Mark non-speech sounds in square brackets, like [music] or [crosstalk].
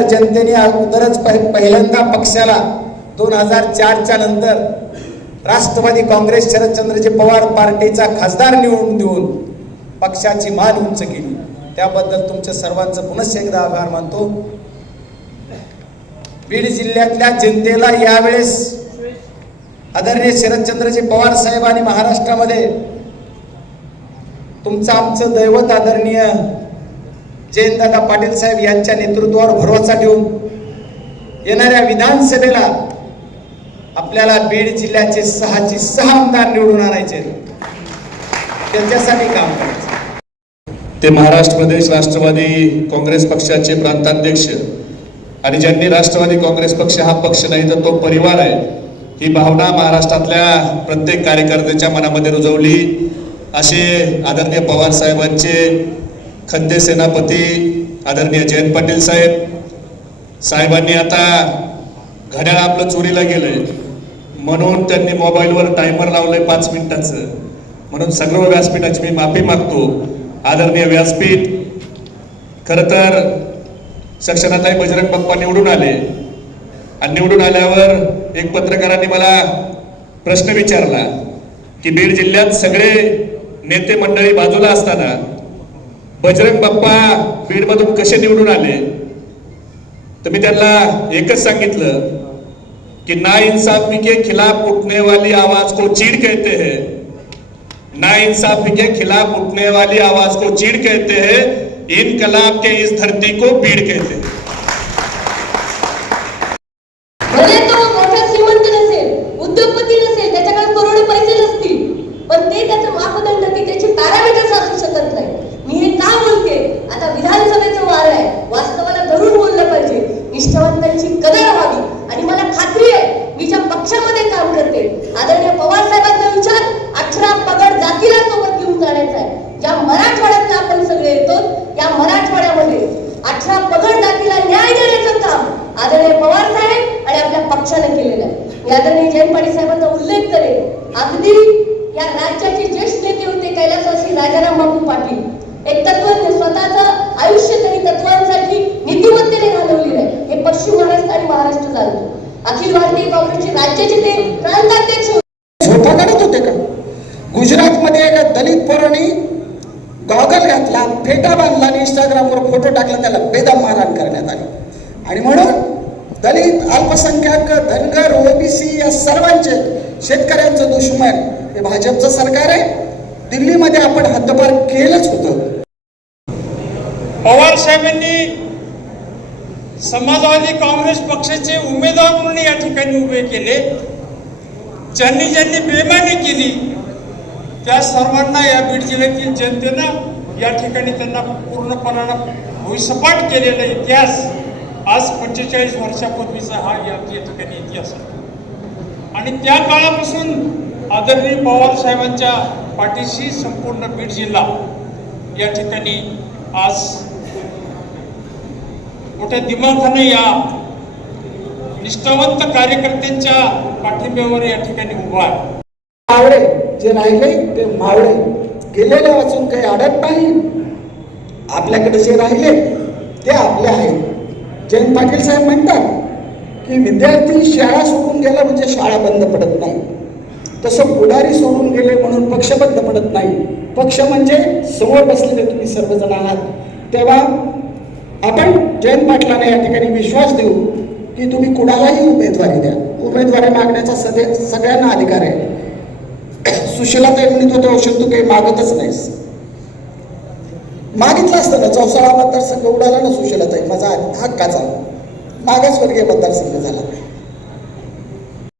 जर जनतेने अगोदरच पहिल्यांदा पक्षाला दोन हजार चारच्या नंतर राष्ट्रवादी काँग्रेस शरदचंद्रजी पवार पार्टीचा खासदार निवडून देऊन पक्षाची मान उंच केली. त्याबद्दल तुमच्या सर्वांचं पुनश्च एकदा आभार मानतो. बीड जिल्ह्यातल्या जनतेला यावेळेस आदरणीय शरदचंद्रजी पवार साहेब आणि महाराष्ट्रामध्ये तुमचं आमचं दैवत आदरणीय जयंतदादा पाटील साहेब यांच्या नेतृत्वावर भरवसा ठेवून येणाऱ्या विधानसभेला आपल्याला बीड जिल्ह्याचे सहाचे सहा आमदार निवडून आणायचे त्याच्यासाठी काम करायचं. ते महाराष्ट्र प्रदेश राष्ट्रवादी काँग्रेस पक्षाचे प्रांताध्यक्ष आणि ज्यांनी राष्ट्रवादी काँग्रेस पक्ष हा पक्ष नाही तर तो परिवार आहे. ही भावना महाराष्ट्रातल्या प्रत्येक कार्यकर्त्याच्या मनामध्ये रुजवली. असे आदरणीय पवार साहेबांचे खंदे सेनापती आदरणीय जयंत पाटील साहेब. साहेबांनी आता घड्याळ आपलं चोरीला गेलंय. म्हणून त्यांनी मोबाईलवर टायमर लावलंय पाच मिनिटाचं. म्हणून सगळं व्यासपीठाची मी माफी मागतो. आदरणीय व्यासपीठ खरं तर सक्षनाताई बजरंग बाप्पा निवडून आले. आणि निवडून आल्यावर एक पत्रकारांनी मला प्रश्न विचारला की बीड जिल्ह्यात सगळे नेते मंडळी बाजूला असताना बजरंग बाप्पा बीडमधून कसे निवडून आले? तर मी त्यांना एकच सांगितलं कि ना इंसाफी के खिलाफ उठने वाली आवाज को चीड़ कहते हैं। ना इंसाफी के खिलाफ उठने वाली आवाज को चीड़ कहते हैं। इनकलाब के इस धरती को भीड़ कहते हैं। निष्ठावंतांची व्हावी आणि मला खात्री आहे मी ज्या पक्षामध्ये काम करते आदरणीय पवार साहेबांचा विचार अठरा पगड जातीला सोबत घेऊन जाण्याचा आहे. ज्या मराठवाड्यातनं आपण सगळे येतो या मराठवाड्यामध्ये अठरा पगड जातीला न्याय देण्याचं काम आदरणीय पवार साहेब आणि आपल्या पक्षाने केलेलं आहे. मी आदरणीय जयंत साहेबांचा उल्लेख करेन. अगदी या राज्याचे ज्येष्ठ नेते होते कैलासवासी राजाराम बापू पाटील. एक तत्व स्वतःचं आयुष्य त्यांनी तत्वांसाठी नीतिमत्तेने घालवलेलं आहे हे पश्चिम महाराष्ट्र आणि महाराष्ट्र चालतो अखिल भारतीय काँग्रेसचे राज्याचे ते प्रांताध्यक्ष. झोपा काढत होते का? गुजरातमध्ये एका दलित पोराने गॉगल घातला फेटा बांधला आणि इंस्टाग्रामवर फोटो टाकला त्याला बेदम मारहाण करण्यात आली. आणि म्हणून दलित अल्पसंख्याक धनगर ओबीसी या सर्वांचे शेतकऱ्यांचं दुश्मन हे भाजपचं सरकार आहे. दिल्लीमध्ये आपण हद्दपार केलंच होतं. पवार साहेबांनी समाजवादी काँग्रेस पक्षाचे उमेदवार म्हणून या ठिकाणी उभे केले. ज्यांनी ज्यांनी बेमानी केली त्या सर्वांना या बीड जिल्ह्यातील जनतेनं या ठिकाणी त्यांना पूर्णपणानं भुईसपाट केलेला इतिहास आज पंचेचाळीस वर्षापूर्वीचा हा या या ठिकाणी इतिहास आहे. आणि त्या काळापासून आदरणीय पवार साहेबांच्या पाठीशी संपूर्ण बीड जिल्हा या ठिकाणी आज मोठ्या दिमाखाने या निष्ठावंत कार्यकर्त्यांच्या पाठिंब्यावर या ठिकाणी उभा आहे. मावळे जे राहिले ते मावळे. गेलेल्या वाचून काही अडत नाही. आपल्याकडे जे राहिले ते आपले आहेत. जयंत पाटील साहेब म्हणतात की विद्यार्थी शाळा सोडून गेला म्हणजे शाळा बंद पडत नाही. तसं पुढारी सोडून गेले म्हणून पक्ष बंद पडत नाही. पक्ष म्हणजे समोर बसलेले तुम्ही सर्वजण आहात. तेव्हा आपण जयंत पाटलांना या ठिकाणी विश्वास देऊ की तुम्ही कुणालाही उमेदवारी द्या. उमेदवारी मागण्याचा सगळे सगळ्यांना अधिकार आहे. [coughs] सुशीलाताई म्हणत होते औषध तू काही मागतच नाहीस. मागितलं असतं ना चौसाळा मतदारसंघ उडाला ना सुशीलाताई माझा हक्काचा. मागासवर्गीय मतदारसंघ झाला.